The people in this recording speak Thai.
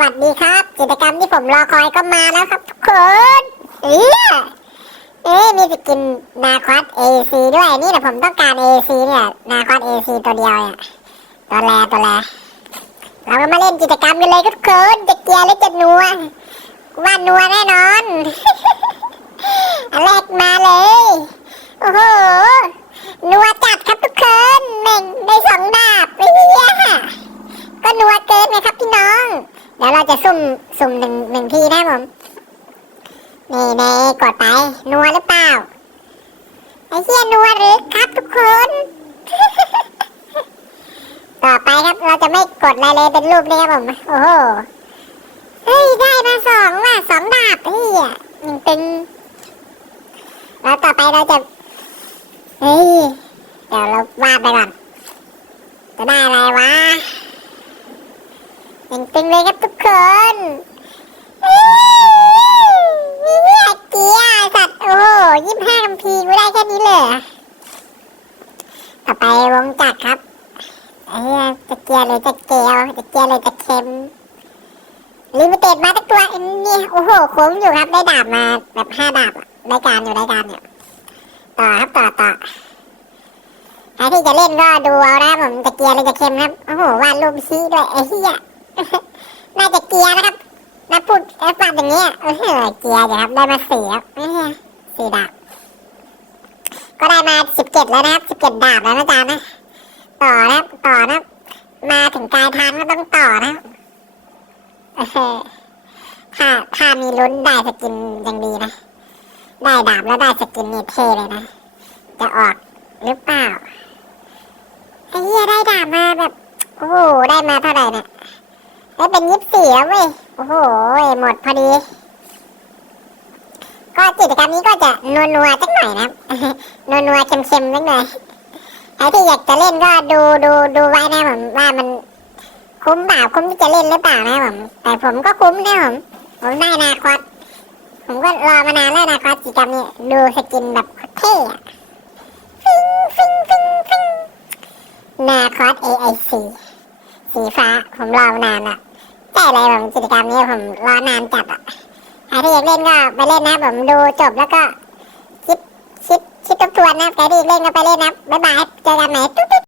วัสดีครับ กิจกรรมที่ผมรอคอยก็มาแล้วครับทุกคนเอ้ยเอ้ยมีสกินนาคอสเอซีด้วยนี่แต่ผมต้องการเอซีเนี่ยนาคอสเอซีตัวเดียวเนี่ยตัวแรตัวแรเราก็มาเล่นกิจกรรมกันเลยทุกคนจะเกียร์หรือจะนัวว่านัวแน่นอนอันแรกมาเลย โอ้โห นัวจัดครับทุกคนแม่งได้สองดาบเฮียก็นัวเกินไงครับพี่น้อง เดี๋ยวเราจะซุ่มซุ่มหนึ่งหนึ่งทีนะผมนี่นกดไปนัวหรือเปล่าไอ้เฮียนัวหรือครับทุกคน ต่อไปครับเราจะไม่กดอะไรเลยเป็นรูปนี้ครับผมโอ้โหเฮ้ยได้มาสองว่ะสองดาบเฮียหนึ่งตึงแล้วต่อไปเราจะเฮ้ยเดี๋ยวเราวาดไปก่อนจะได้อะไรวะ ตึงตึงเลยครับทุกคนเฮ้ยเฮียเกียสัตว์ โอ้โหยี่ห้าคำพีกูได้แค่นี้เลยต่อไปวงจักรครับเอ้ยจะเกียเลยจะเกลียวจะเกียเลยจะเค็มลิมิเต็ดมาตั้งตัวนี่โอ้โหคุ้มอยู่ครับได้ดาบมาแบบห้าดาบอะได้การอยู่ได้การอยู่ยต่อครับต่อต่อใครที่จะเล่นก็ดูเอานะผมจะเกียร์หรือจะเค็มครับ โอ้โหวาดรูปชี้ด้วยไอ้เหี้ย น่าจะเกียร์นะครับน่าพูดแอฟฟังอย่างเงี้ยเออเกียร์อยู่ครับได้มาสี่ครับเสี่ดาบก็ได้มาสิบเจ็ดแล้วนะครับสิบเจ็ดดาบแล้วนะจ๊ะนะต่อนะครับต่อนะมาถึงกายทางก็ต้องต่อนะเออถ้าถ้ามีลุ้นได้สกินยังดีนะ ได้ดาบแล้วได้สกินนี่เท่เลยนะ จะออกหรือเปล่าไอ้เหี้ยได้ดาบมาแบบโอ้โหได้มาเท่าไหร่เนี่ย ได้เป็นยี่สิบสี่แล้วเว้ย โอ้โห หมดพอดี ก็กิจกรรมนี้ก็จะนัวนัวๆจักหน่อยนะครับนัวนัวๆเค็มๆจักหน่อยใครที่อยากจะเล่นก็ดูดูดูไว้นะผมว่ามันคุ้มเปล่าคุ้มที่จะเล่นหรือเปล่านะผมแต่ผมก็คุ้มนะผมผมได้นาคอสผมก็รอมานานแล้วนะครับกิจกรรมนี้ดูสกินแบบเท่อะฟิงฟิงฟิงฟิงนาคอส AIC สีฟ้า ผมรอมานานละ ใช่เลยผมกิจกรรมนี้ผมรอนานจัดอะใครที่อยากเล่นก็ไปเล่นนะผมดูจบแล้วก็คิดคิดคิดทบทวนนะใครที่อยากเล่นก็ไปเล่นนะบ๊ายบายเจอกันใหม่